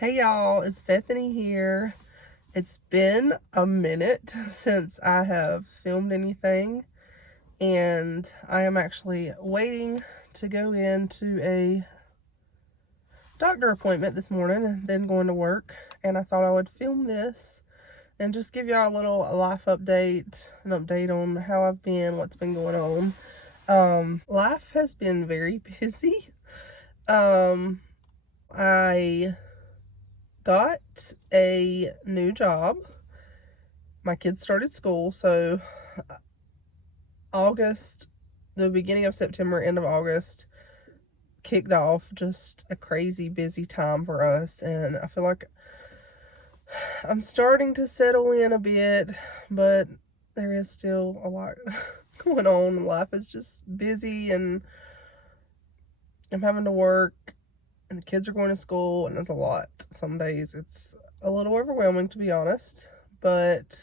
Hey y'all, it's Bethany here. It's been a minute since I have filmed anything, and I am actually waiting to go into a doctor appointment this morning and then going to work, and I thought I would film this and just give y'all a little life update, an update on how I've been, what's been going on. Life has been very busy. I got a new job. My kids started school, so August, the beginning of September, end of August, kicked off just a crazy busy time for us, and I feel like I'm starting to settle in a bit, but there is still a lot going on. Life is just busy, and I'm having to work, and the kids are going to school, and it's a lot. Some days it's a little overwhelming, to be honest, but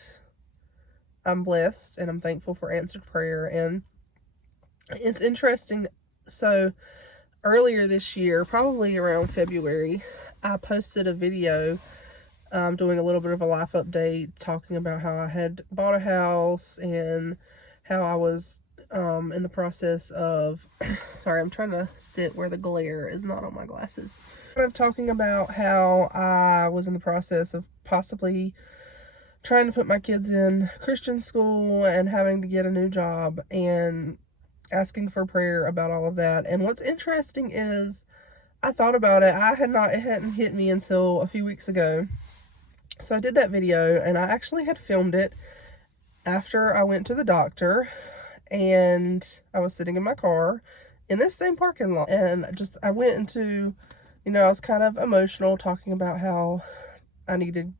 I'm blessed and I'm thankful for answered prayer. And it's interesting. So earlier this year, probably around February, I posted a video doing a little bit of a life update, talking about how I had bought a house and how I was in the process of sorry, I'm trying to sit where the glare is not on my glasses. I'm talking about how I was in the process of possibly trying to put my kids in Christian school and having to get a new job and asking for prayer about all of that. And what's interesting is I thought about it. It hadn't hit me until a few weeks ago. So I did that video, and I actually had filmed it after I went to the doctor, and I was sitting in my car in this same parking lot, and I went into, I was kind of emotional, talking about how I needed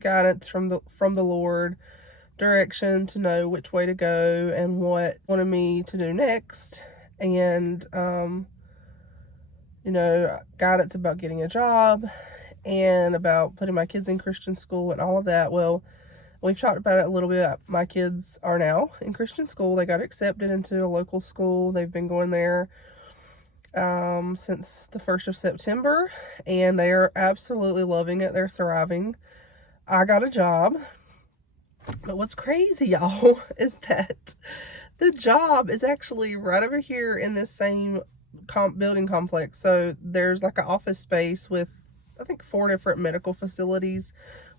guidance from the Lord, direction to know which way to go and what wanted me to do next, and guidance about getting a job and about putting my kids in Christian school and all of that. Well, we've talked about it a little bit. My kids are now in Christian school. They got accepted into a local school. They've been going there since the 1st of September, and they are absolutely loving it. They're thriving. I got a job, but what's crazy, y'all, is that the job is actually right over here in this same building complex. So there's like an office space with, I think, 4 different medical facilities.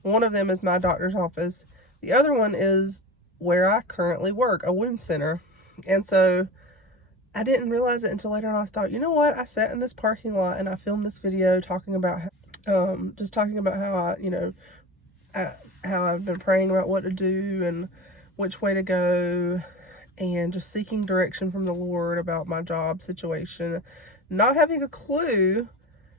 One of them is my doctor's office. The other one is where I currently work, a wound center. And so I didn't realize it until later on. I thought, you know what? I sat in this parking lot and I filmed this video talking about how I've been praying about what to do and which way to go, and just seeking direction from the Lord about my job situation, not having a clue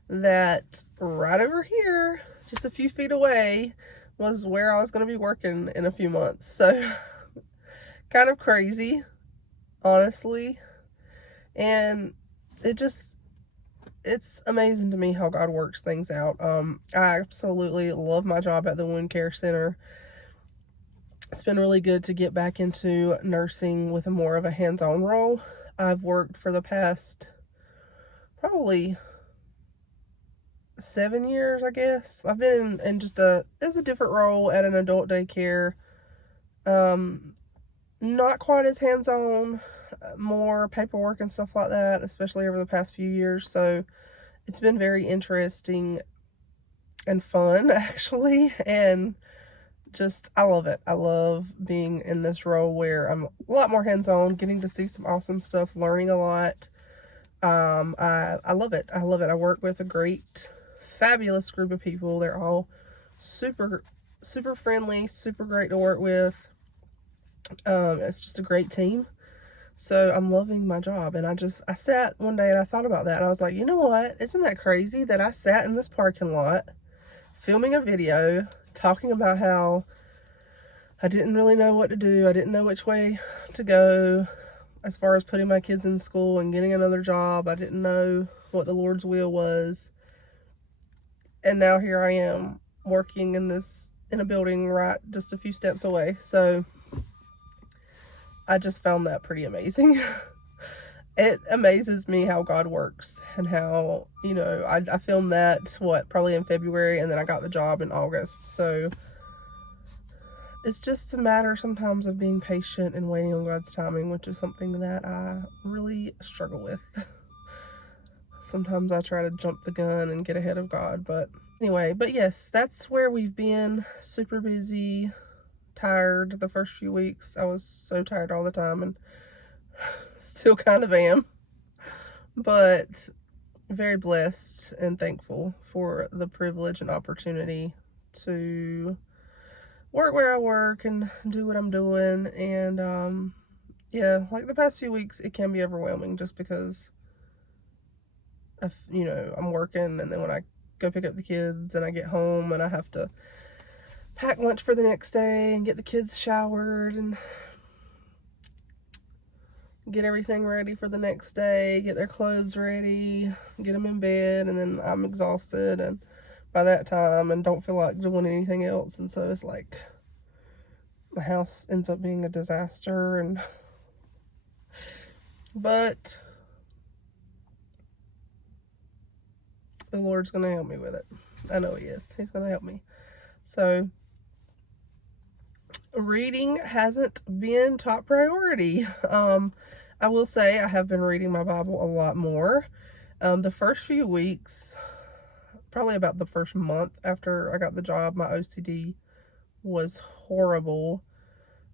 that right over here, just a few feet away, was where I was going to be working in a few months. So kind of crazy, honestly. And it's amazing to me how God works things out. I absolutely love my job at the wound care center. It's been really good to get back into nursing with more of a hands-on role. I've worked for the past probably 7 years, I guess. I've been in just a different role at an adult daycare. Not quite as hands-on, more paperwork and stuff like that, especially over the past few years. So it's been very interesting and fun, actually, and just, I love it. I love being in this role where I'm a lot more hands-on, getting to see some awesome stuff, learning a lot. I love it. I love it. I work with a great, fabulous group of people. They're all super, super friendly, super great to work with. It's just a great team. So I'm loving my job. And I sat one day and I thought about that, and I was like, you know what? Isn't that crazy that I sat in this parking lot filming a video talking about how I didn't really know what to do. I didn't know which way to go as far as putting my kids in school and getting another job. I didn't know what the Lord's will was. And now here I am working in a building right just a few steps away. So I just found that pretty amazing. it amazes me how God works and how, you know, I filmed that, probably in February, and then I got the job in August. So it's just a matter sometimes of being patient and waiting on God's timing, which is something that I really struggle with. Sometimes I try to jump the gun and get ahead of God, but anyway, but yes, that's where we've been. Super busy, tired. The first few weeks I was so tired all the time, and still kind of am, but very blessed and thankful for the privilege and opportunity to work where I work and do what I'm doing. And yeah, like the past few weeks it can be overwhelming just because you know, I'm working, and then when I go pick up the kids and I get home and I have to pack lunch for the next day and get the kids showered and get everything ready for the next day, get their clothes ready, get them in bed, and then I'm exhausted and by that time and don't feel like doing anything else. And so it's like my house ends up being a disaster. And but the Lord's gonna help me with it. I know He is. He's gonna help me. So reading hasn't been top priority. I will say I have been reading my Bible a lot more. The first few weeks, probably about the first month after I got the job, my OCD was horrible.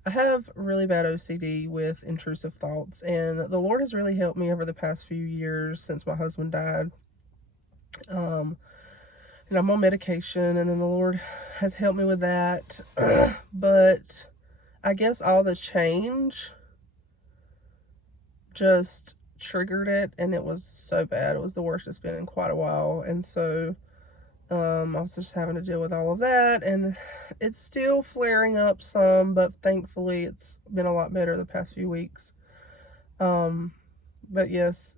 I have really bad OCD with intrusive thoughts, and the Lord has really helped me over the past few years since my husband died. And I'm on medication, and then the Lord has helped me with that. But I guess all the change just triggered it, and it was so bad. It was the worst it's been in quite a while. And so I was just having to deal with all of that, and it's still flaring up some, but thankfully it's been a lot better the past few weeks. But yes,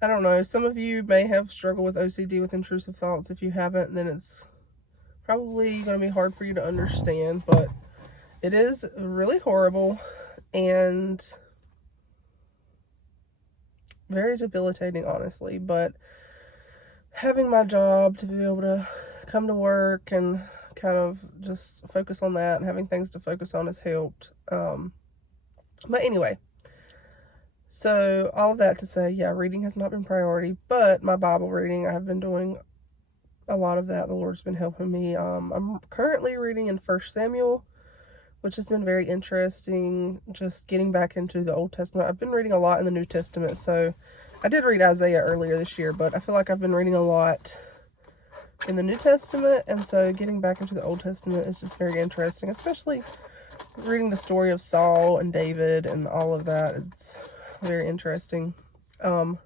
I don't know, some of you may have struggled with OCD with intrusive thoughts. If you haven't, then it's probably going to be hard for you to understand, but it is really horrible and very debilitating, honestly. But having my job to be able to come to work and kind of just focus on that and having things to focus on has helped. But anyway, so all of that to say, yeah, reading has not been priority, but my Bible reading, I have been doing a lot of that. The Lord's been helping me. I'm currently reading in 1 Samuel, which has been very interesting, just getting back into the Old Testament. I've been reading a lot in the New Testament, so I did read Isaiah earlier this year, but I feel like I've been reading a lot in the New Testament, and so getting back into the Old Testament is just very interesting, especially reading the story of Saul and David and all of that. It's very interesting. I've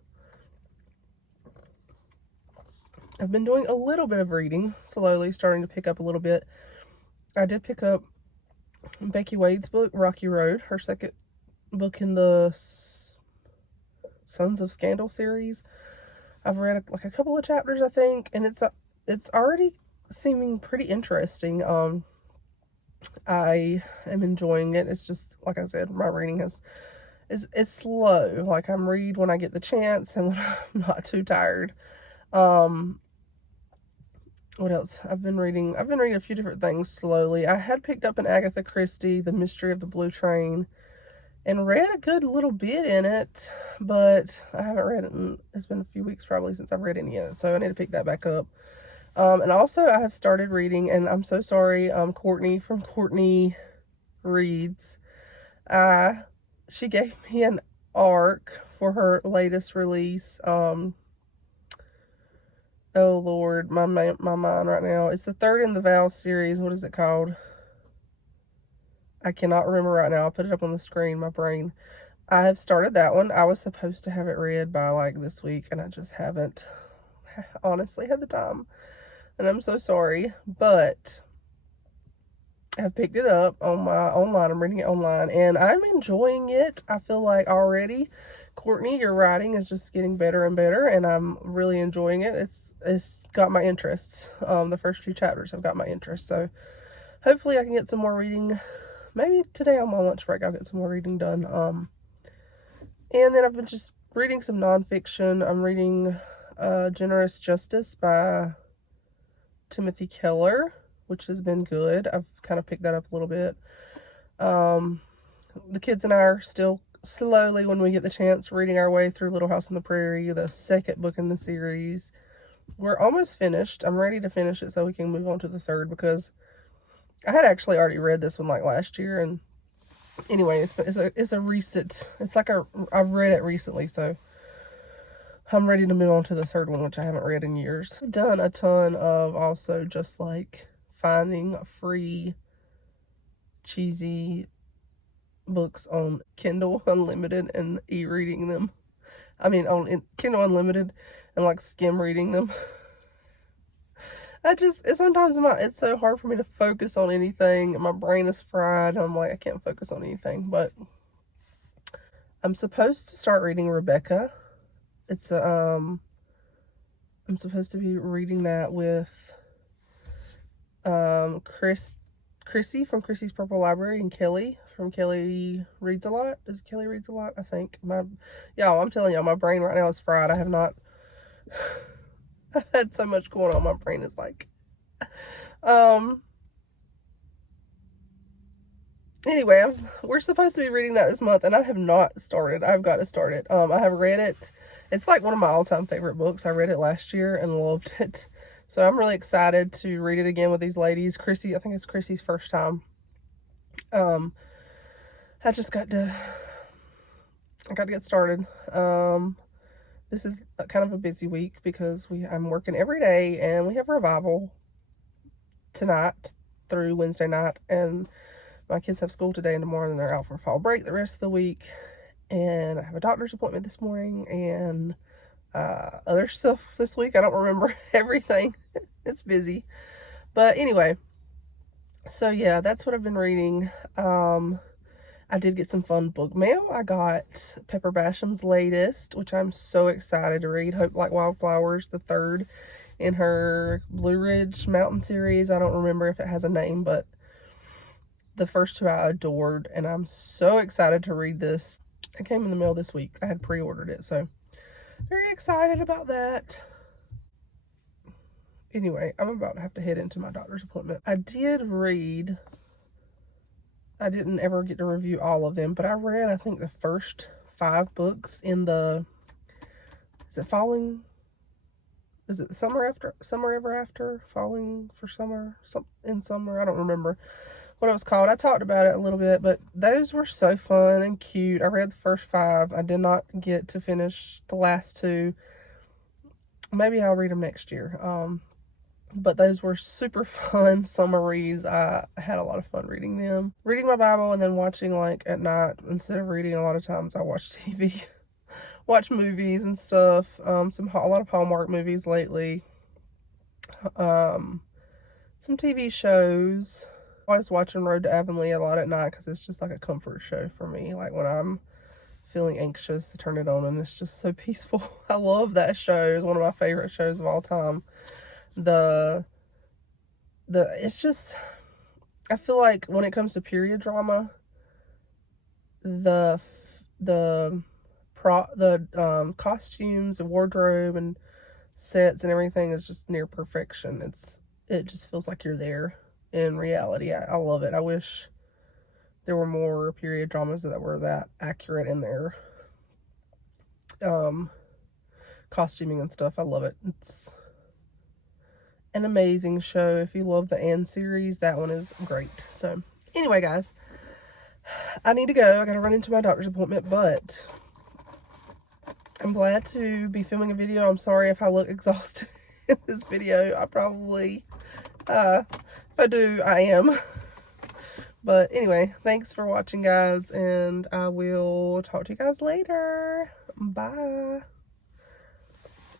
been doing a little bit of reading, slowly starting to pick up a little bit. I did pick up Becky Wade's book, Rocky Road, her second book in the Sons of Scandal series. I've read like a couple of chapters, I think, and it's already seeming pretty interesting. I am enjoying it. It's just, like I said, my reading it's slow. Like, I'm read when I get the chance and when I'm not too tired. What else? I've been reading a few different things slowly. I had picked up an Agatha Christie, The Mystery of the Blue Train, and read a good little bit in it, but I haven't read it it's been a few weeks probably since I've read any of it, so I need to pick that back up. And also I have started reading, and I'm so sorry, Courtney from Courtney Reads, she gave me an ARC for her latest release. Oh Lord, my mind right now. It's the third in the Vow series. What is it called? I cannot remember right now. I'll put it up on the screen, my brain. I have started that one. I was supposed to have it read by like this week, and I just haven't honestly had the time. And I'm so sorry, but I've picked it up on my online. I'm reading it online, and I'm enjoying it. I feel like already, Courtney, your writing is just getting better and better, and I'm really enjoying it. It's got my interest. The first few chapters have got my interest, so hopefully I can get some more reading. Maybe today on my lunch break I'll get some more reading done. And then I've been just reading some nonfiction. I'm reading Generous Justice by Timothy Keller, which has been good. I've kind of picked that up a little bit. The kids and I are still slowly, when we get the chance, reading our way through Little House on the Prairie, the second book in the series. We're almost finished. I'm ready to finish it so we can move on to the third, because I had actually already read this one like last year, and anyway, it's a recent, it's like I've read it recently, so I'm ready to move on to the third one, which I haven't read in years. I've done a ton of also just like finding free cheesy books on Kindle Unlimited and e-reading them. I mean, on Kindle Unlimited and like skim reading them. Sometimes it's so hard for me to focus on anything. My brain is fried. I'm like, I can't focus on anything. But I'm supposed to start reading Rebecca. I'm supposed to be reading that with Chrissy from Chrissy's Purple Library, and Kelly from Kelly Reads a Lot. Is it Kelly Reads a Lot? I think. Y'all, I'm telling y'all, my brain right now is fried. I have not I had so much going on. My brain is like, anyway, we're supposed to be reading that this month, and I have not started. I've got to start it. I have read it. It's like one of my all-time favorite books. I read it last year and loved it. So I'm really excited to read it again with these ladies. Chrissy, I think it's Chrissy's first time. I got to get started. This is kind of a busy week because I'm working every day, and we have revival tonight through Wednesday night, and my kids have school today and tomorrow, and they're out for fall break the rest of the week. And I have a doctor's appointment this morning, and other stuff this week. I don't remember everything. It's busy. But anyway, so yeah, that's what I've been reading. I did get some fun book mail. I got Pepper Basham's latest, which I'm so excited to read. Hope Like Wildflowers, the third in her Blue Ridge Mountain series. I don't remember if it has a name, but the first two I adored, and I'm so excited to read this. It came in the mail this week. I had pre-ordered it, so very excited about that. Anyway, I'm about to have to head into my doctor's appointment. I didn't ever get to review all of them, but I read, I think, the first 5 books in the, is it Summer Ever After? Falling for Summer? In Summer? I don't remember what it was called. I talked about it a little bit, but those were so fun and cute. I read the first 5. I did not get to finish the last 2. Maybe I'll read them next year. But those were super fun summer reads. I had a lot of fun reading them. Reading my Bible and then watching, like, at night. Instead of reading, a lot of times I watch TV. Watch movies and stuff. A lot of Hallmark movies lately. Some TV shows. Always watching Road to Avonlea a lot at night because it's just like a comfort show for me. Like when I'm feeling anxious, to turn it on and it's just so peaceful. I love that show. It's one of my favorite shows of all time. It's just, I feel like when it comes to period drama, the costumes and wardrobe and sets and everything is just near perfection. It just feels like you're there in reality. I love it. I wish there were more period dramas that were that accurate in their costuming and stuff. I love it. It's an amazing show. If you love the Anne series, that one is great. So anyway, guys, I need to go. I gotta run into my doctor's appointment, but I'm glad to be filming a video. I'm sorry if I look exhausted in this video. I probably, if I do, I am. But anyway, thanks for watching, guys, and I will talk to you guys later. Bye.